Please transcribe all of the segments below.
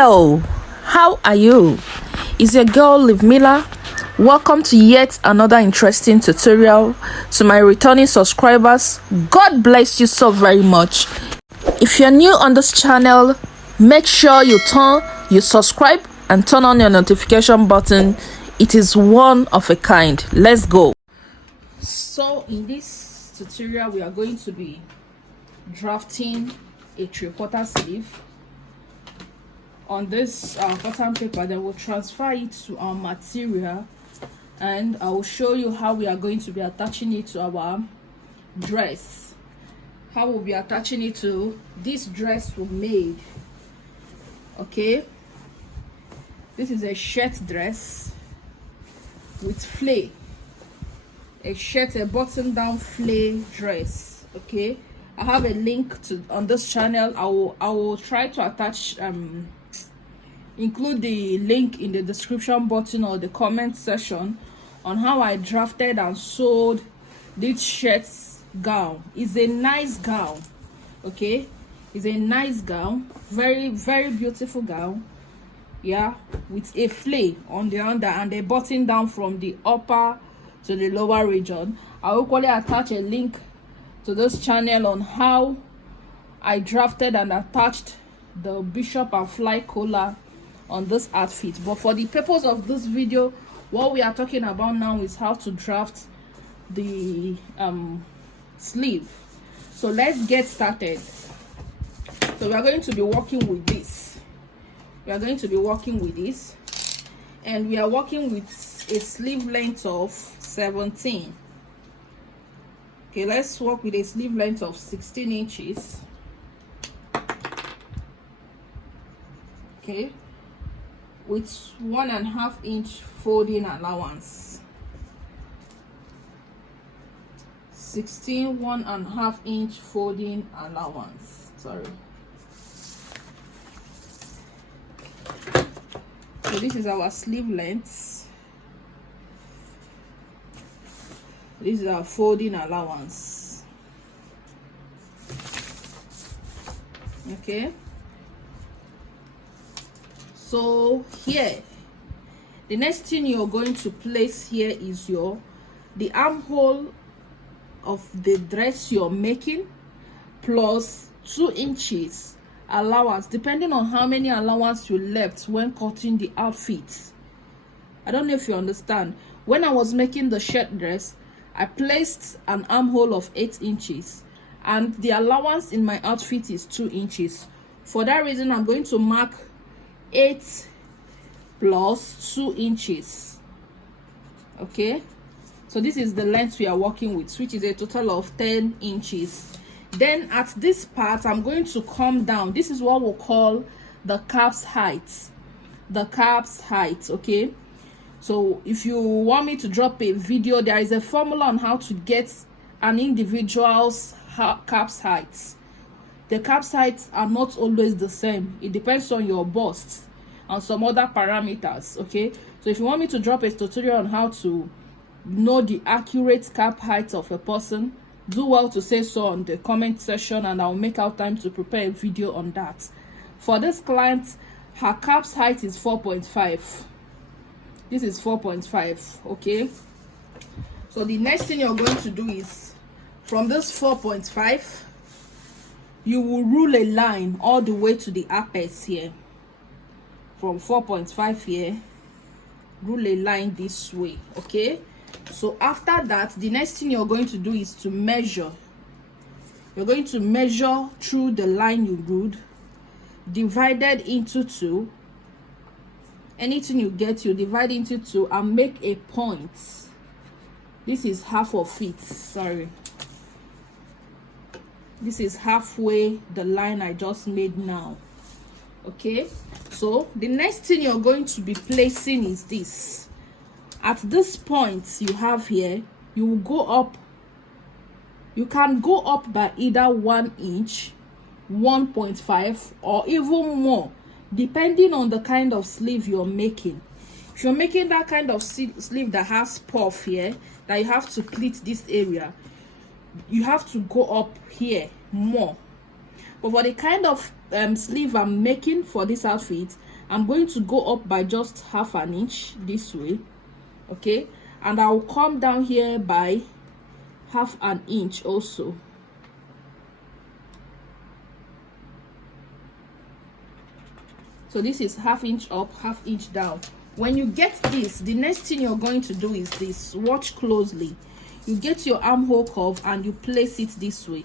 Hello, how are you? It's your girl Liv Miller. Welcome to yet another interesting tutorial. To my returning subscribers, God bless you so very much. If you're new on this channel, make sure you subscribe and turn on your notification button. It is one of a kind. Let's go. So in this tutorial, we are going to be drafting a 3/4 sleeve on this cotton paper. Then we'll transfer it to our material, and I will show you how we are going to be attaching it to our dress. How we'll be attaching it to this dress we made. Okay, this is a shirt dress with flay, a button down flay dress. Okay, I have a link to on this channel. I will try to attach include the link in the description button or the comment section on how I drafted and sewed this shirt gown. It's a nice gown. Okay, it's a nice gown, very beautiful gown. Yeah, with a flay on the under and a button down from the upper to the lower region. I will equally attach a link to this channel on how I drafted and attached the bishop and fly collar on this outfit. But for the purpose of this video, what we are talking about now is how to draft the sleeve. So let's get started. So we are going to be working with this. And we are working with a sleeve length of 17. Okay, let's work with a sleeve length of 16 inches. Okay, with 1.5 inch folding allowance. 1.5 inch folding allowance. Sorry. So this is our sleeve length. This is our folding allowance. Okay, so here the next thing you're going to place here is the armhole of the dress you're making plus 2 inches allowance, depending on how many allowance you left when cutting the outfit. I don't know if you understand. When I was making the shirt dress, I placed an armhole of 8 inches and the allowance in my outfit is 2 inches. For that reason, I'm going to mark 8 plus 2 inches. Okay, so this is the length we are working with, which is a total of 10 inches. Then at this part, I'm going to come down. This is what we'll call the calf's height. Okay, so if you want me to drop a video, there is a formula on how to get an individual's calf's height. The calf's heights are not always the same. It depends on your bust and some other parameters. Okay, so if you want me to drop a tutorial on how to know the accurate calf height of a person, do well to say so on the comment section, and I'll make out time to prepare a video on that. For this client, her calf's height is 4.5. This is 4.5. Okay, so the next thing you're going to do is from this 4.5, you will rule a line all the way to the apex here. From 4.5 here, rule a line this way. Okay, so after that, the next thing you're going to do is to measure. You're going to measure through the line you ruled, divided into 2. Anything you get, you divide into 2 and make a point. This is half of it. Sorry, this is halfway the line I just made now. Okay, so the next thing you're going to be placing is this. At this point you have here, you will go up. You can go up by either 1 inch, 1.5, or even more, depending on the kind of sleeve you're making. If you're making that kind of sleeve that has puff here, that you have to pleat this area, you have to go up here more. But for the kind of sleeve I'm making for this outfit, I'm going to go up by just half an inch this way, okay, and I will come down here by half an inch also. So this is half inch up, half inch down. When you get this, the next thing you're going to do is this. Watch closely. You get your armhole curve and you place it this way.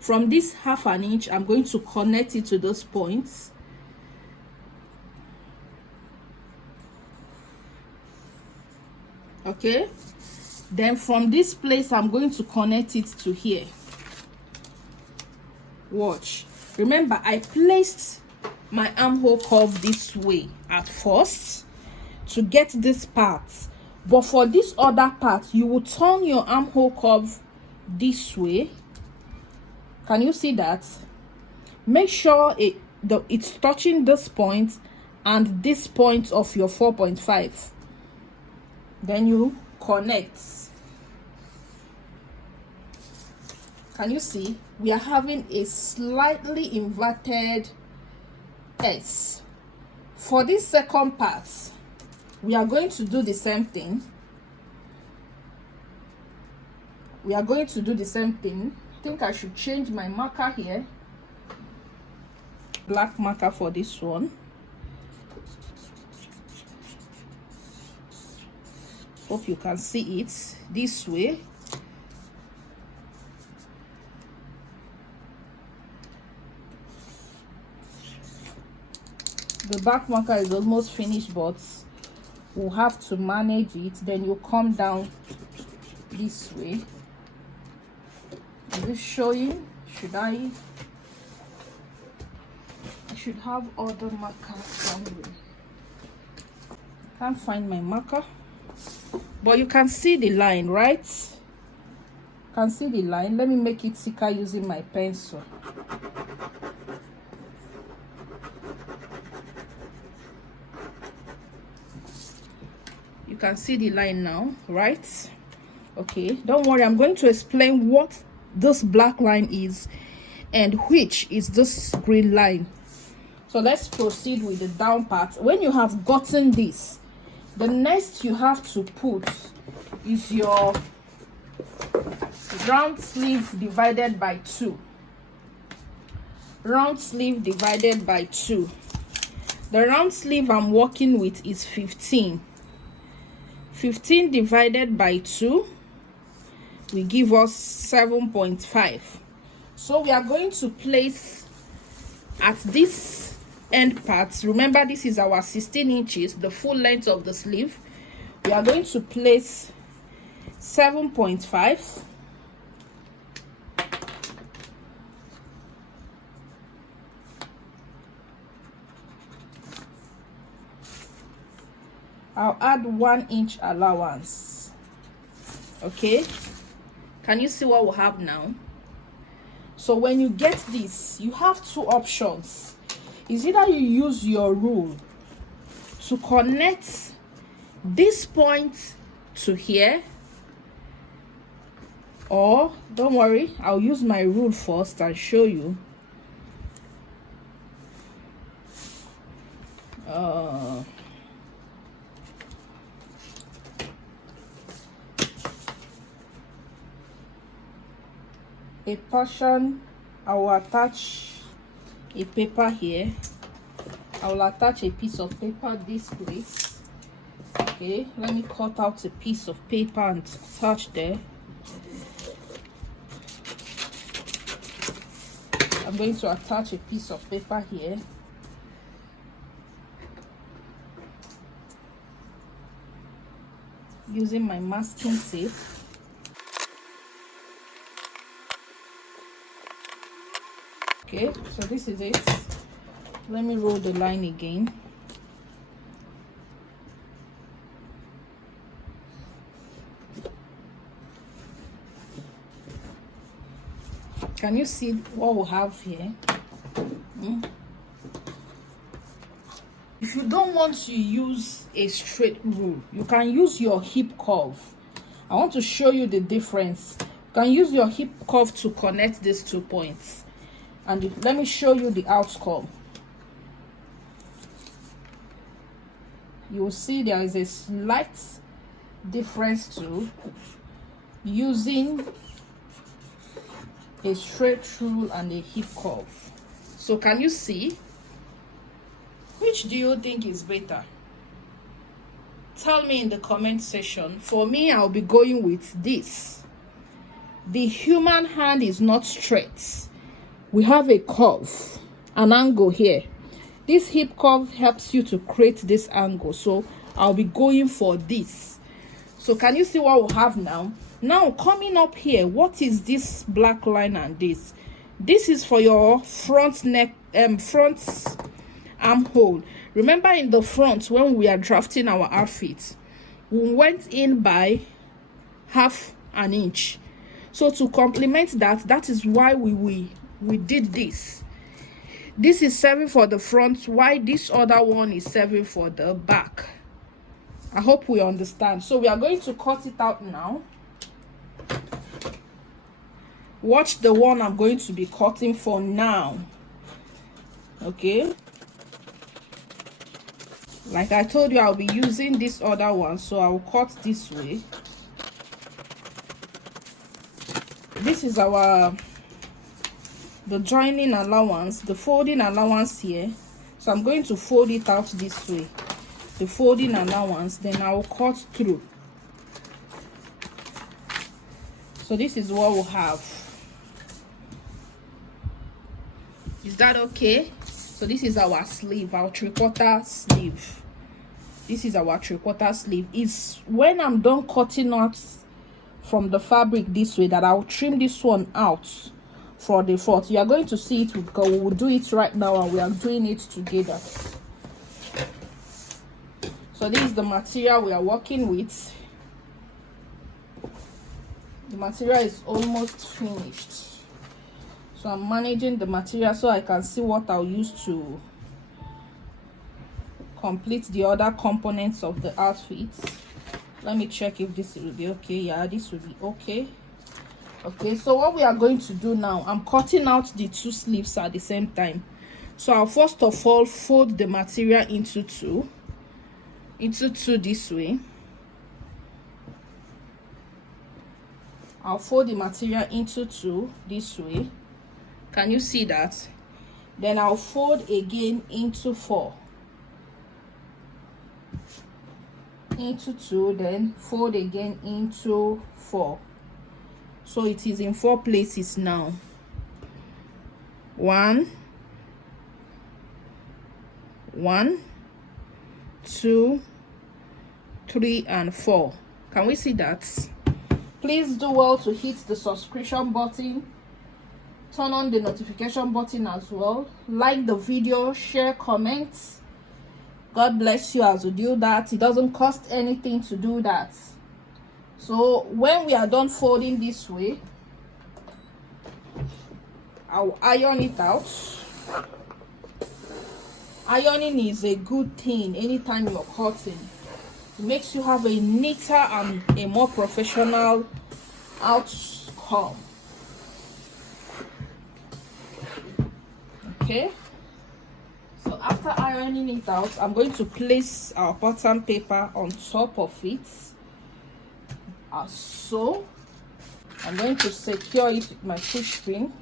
From this half an inch, I'm going to connect it to those points. Okay, then from this place I'm going to connect it to here. Watch, remember I placed my armhole curve this way at first to get this part, but for this other part you will turn your armhole curve this way. Can you see that? Make sure it's touching this point and this point of your 4.5. Then you connect. Can you see? We are having a slightly inverted S. For this second part, we are going to do the same thing. I think I should change my marker here. Black marker for this one. Hope you can see it this way. The back marker is almost finished, but we'll have to manage it. Then you come down this way. Is this showing? I should have other markers somewhere. Can't find my marker. But you can see the line, right? Can see the line. Let me make it thicker using my pencil. You can see the line now, right? Okay, don't worry, I'm going to explain what this black line is and which is this green line. So let's proceed with the down part. When you have gotten this, the next you have to put is your round sleeve divided by 2. Round sleeve divided by 2. The round sleeve I'm working with is 15. 15 divided by 2 will give us 7.5. So we are going to place at this end part. Remember, this is our 16 inches, the full length of the sleeve. We are going to place 7.5. I'll add 1 inch allowance. Okay, can you see what we have now? So when you get this, you have 2 options. Is either you use your rule to connect this point to here, or don't worry, I'll use my rule first and show you. A portion, I will attach a paper here. I will attach a piece of paper this place. Okay, let me cut out a piece of paper and attach there. I'm going to attach a piece of paper here. Using my masking tape. Okay, so this is it. Let me roll the line again. Can you see what we have here? If you don't want to use a straight rule, you can use your hip curve. I want to show you the difference. You can use your hip curve to connect these 2 points. And let me show you the outcome. you will see there is a slight difference to using a straight rule and a hip curve. So can you see? Which do you think is better? Tell me in the comment section. For me, I'll be going with this. The human hand is not straight. We have a curve, an angle here. This hip curve helps you to create this angle. So I'll be going for this. So can you see what we have now? Now coming up here, what is this black line and this? This is for your front neck, front armhole. Remember in the front when we are drafting our outfit, we went in by half an inch. So to complement that, that is why we did this. This is serving for the front, while this other one is serving for the back. I hope we understand. So we are going to cut it out now. Watch the one I'm going to be cutting for now. Okay, like I told you, I'll be using this other one, so I'll cut this way. This is the joining allowance, the folding allowance here. So I'm going to fold it out this way, the folding allowance, then I'll cut through. So this is what we'll have. Is that okay? So this is our sleeve, our 3/4 sleeve. This is our 3/4 sleeve. It's when I'm done cutting out from the fabric this way that I'll trim this one out for the front. You are going to see it because we will do it right now and we are doing it together. So this is the material we are working with. The material is almost finished. So I'm managing the material so I can see what I'll use to complete the other components of the outfit. Let me check if this will be okay. Yeah, this will be okay. Okay, so what we are going to do now, I'm cutting out the two sleeves at the same time. So I'll first of all fold the material into two this way. I'll fold the material into two this way. Can you see that? Then I'll fold again into four, into two, then fold again into four. So it is in 4 places now. 1, 2, 3, and 4. Can we see that? Please do well to hit the subscription button, turn on the notification button as well, like the video, share, comments. God bless you as you do that. It doesn't cost anything to do that. So when we are done folding this way, I'll iron it out. Ironing is a good thing anytime you're cutting. It makes you have a neater and a more professional outcome. Okay, so after ironing it out, I'm going to place our pattern paper on top of it, as so. I'm going to secure it with my push pin.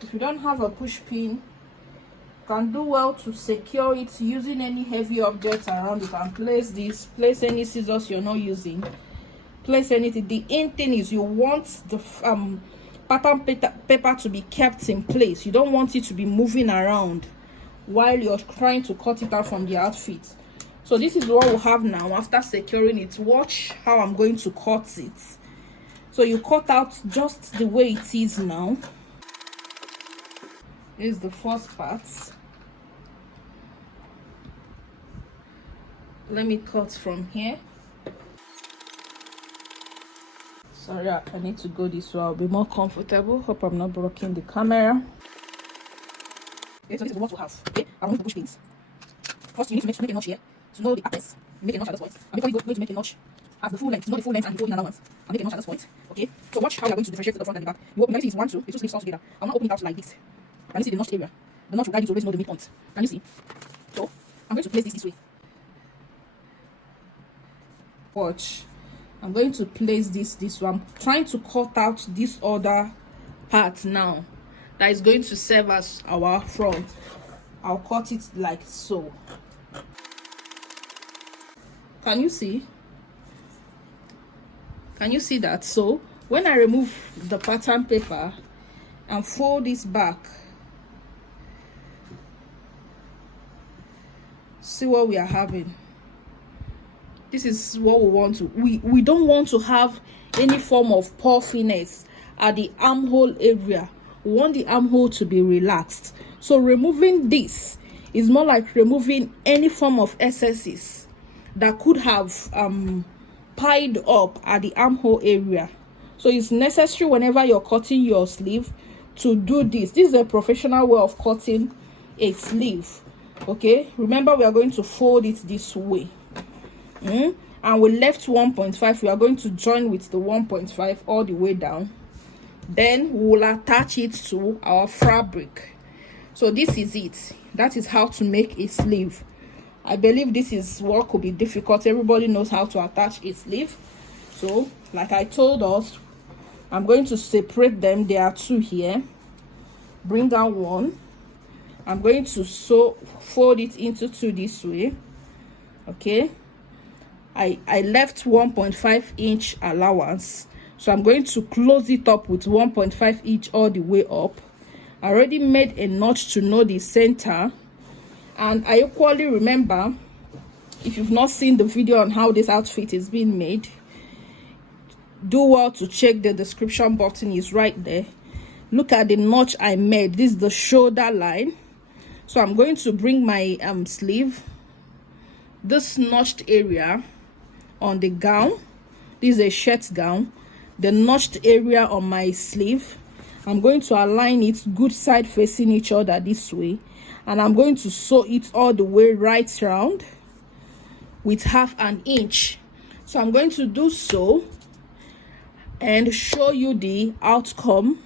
If you don't have a push pin, you can do well to secure it using any heavy objects around. You can place this, place any scissors you're not using, place anything. The main thing is you want the pattern paper to be kept in place. You don't want it to be moving around while you're trying to cut it out from the outfit. So this is what we have now. After securing it, watch how I'm going to cut it. So you cut out just the way it is now. This is the first part. Let me cut from here. Sorry, I need to go this way. I'll be more comfortable. Hope I'm not blocking the camera. Okay, so this is what we have. Okay, I'm going to push things. First, you need to make a notch here to know the access. Make a notch at this point. I'm going to make a notch at the full length, to know the full length and the full in allowance. And make a notch at this point. Okay, so watch how we are going to differentiate the front and the back. You open, it's 1, 2, the two sleeves all together. I'm not opening it out like this. Can you see the notch area? The notch will guide you to always know the midpoint. Can you see? So I'm going to place this way. Watch. I'm going to place this one. I'm trying to cut out this other part now that is going to serve as our front. I'll cut it like so. Can you see? Can you see that? So when I remove the pattern paper and fold this back, see what we are having. This is what we want to. We don't want to have any form of puffiness at the armhole area. We want the armhole to be relaxed. So removing this is more like removing any form of excesses that could have piled up at the armhole area. So it's necessary whenever you're cutting your sleeve to do this. This is a professional way of cutting a sleeve. Okay, remember we are going to fold it this way. And we left 1.5. We are going to join with the 1.5 all the way down. Then we will attach it to our fabric. So this is it. That is how to make a sleeve. I believe this is what could be difficult. Everybody knows how to attach a sleeve. So like I told us, I'm going to separate them. There are two here. Bring down one. I'm going to fold it into two this way. Okay, I left 1.5 inch allowance, so I'm going to close it up with 1.5 inch all the way up. I already made a notch to know the center, and I equally remember, if you've not seen the video on how this outfit is being made, do well to check. The description button is right there. Look at the notch I made. This is the shoulder line. So I'm going to bring my sleeve, this notched area on the gown. This is a shirt gown. The notched area on my sleeve, I'm going to align it good side facing each other this way, and I'm going to sew it all the way right round with 1/2 inch. So I'm going to do so and show you the outcome.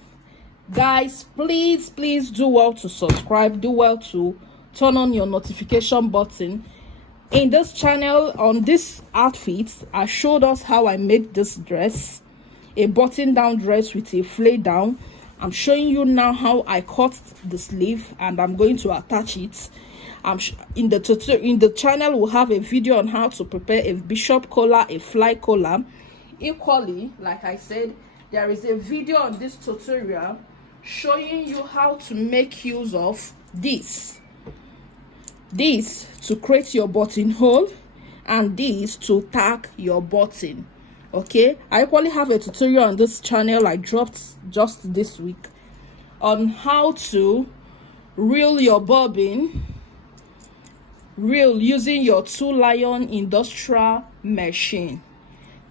Guys, please do well to subscribe, do well to turn on your notification button. In this channel, on this outfit, I showed us how I made this dress, a button down dress with a flay down. I'm showing you now how I cut the sleeve, and I'm going to attach it. In the channel, we'll have a video on how to prepare a bishop collar, a fly collar. Equally, like I said, there is a video on this tutorial showing you how to make use of this to create your buttonhole, and this to tack your button. Okay, I equally have a tutorial on this channel I dropped just this week on how to reel your bobbin, using your 2-lion industrial machine.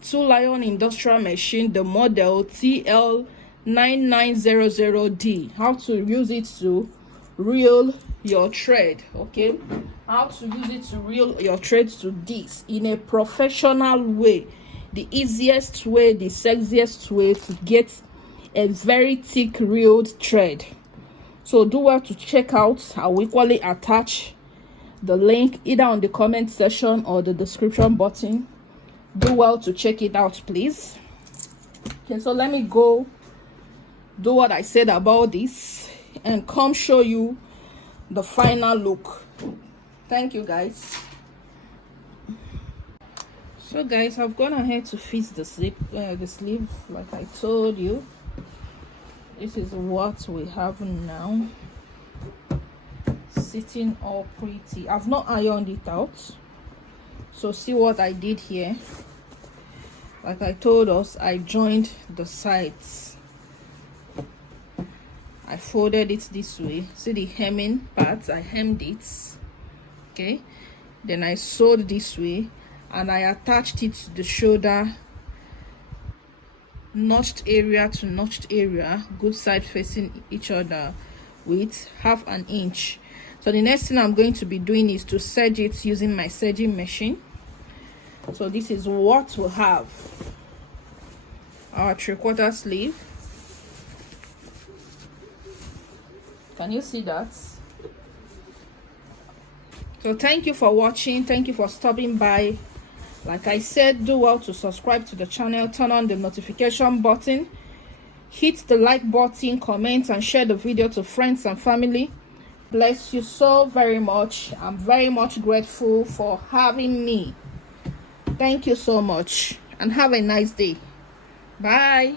2-lion industrial machine, the model TL9900D. How to use it to reel your thread. Okay, how to use it to reel your thread to this in a professional way. The easiest way, the sexiest way to get a very thick reeled thread. So do well to check out. I'll equally attach the link either on the comment section or the description button. Do well to check it out, please. Okay, so let me go do what I said about this and come show you the final look. Thank you, guys. So guys, I've gone ahead to fit the sleeve like I told you. This is what we have now, sitting all pretty. I've not ironed it out, so see what I did here. Like I told us, I joined the sides. I folded it this way. See the hemming part? I hemmed it. Okay, then I sewed this way, and I attached it to the shoulder, notched area to notched area, good side facing each other, with 1/2 inch. So the next thing I'm going to be doing is to serge it using my serging machine. So this is what we'll have: our 3/4 sleeve. Can you see that? So thank you for watching. Thank you for stopping by. Like I said, do well to subscribe to the channel, turn on the notification button, hit the like button, comment and share the video to friends and family. Bless you so very much. I'm very much grateful for having me. Thank you so much and have a nice day. Bye.